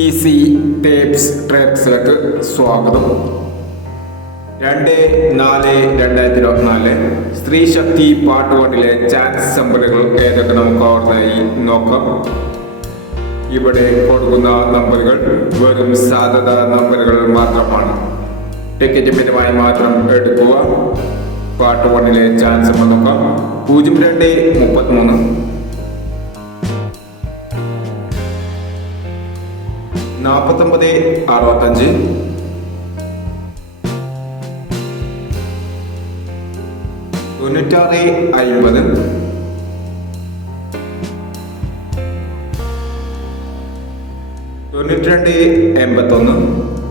Easy tapes ട്രേപ്സിലേക്ക് സ്വാഗതം. 2/4/2024 സ്ത്രീ ശക്തി part 1 chance സമ്പലുകൾ ഏതൊക്കെ നമുക്ക് ഓർമ്മയായി നോക്കാം. ഇവിടെ കൊടുക്കുന്ന നമ്പറുകൾ വെറും സാധ്യത നമ്പറുകൾ മാത്രമാണ്. ടിക്കറ്റ് മിതമായി മാത്രം എടുക്കുക. പാർട്ട് 1 ചാൻസ് നോക്കാം. 02-33 49-65 96-50 92-81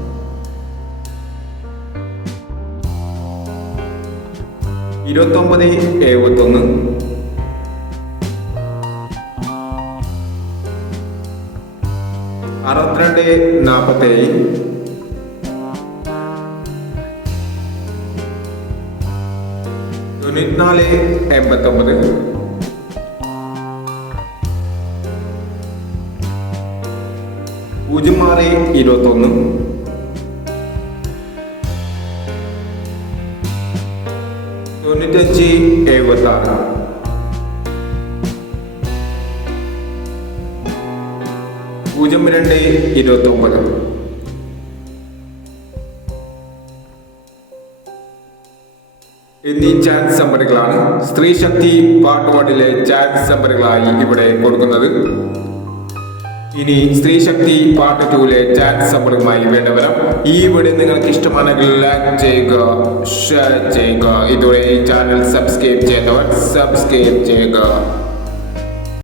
29-71 62-47 94-89 06-21 95-76 02-29 എന്നീ ചാൻസ് നമ്പറുകളാണ് സ്ത്രീ ശക്തി പാർട്ട് 1 ചാൻസ് നമ്പറുകളായി ഇവിടെ കൊടുക്കുന്നത്. ഇനി സ്ത്രീ ശക്തി പാർട്ട് 2 ചാൻസ് നമ്പറുമായി വേണ്ടവരം ഈ വീഡിയോ നിങ്ങൾക്ക് ഇഷ്ടമാണെങ്കിൽ ലൈക്ക് ചെയ്യുക, ഷെയർ ചെയ്യുക. ഇതുവരെ ഈ ചാനൽ സബ്സ്ക്രൈബ് ചെയ്യുന്നവർ സബ്സ്ക്രൈബ് ചെയ്യുക.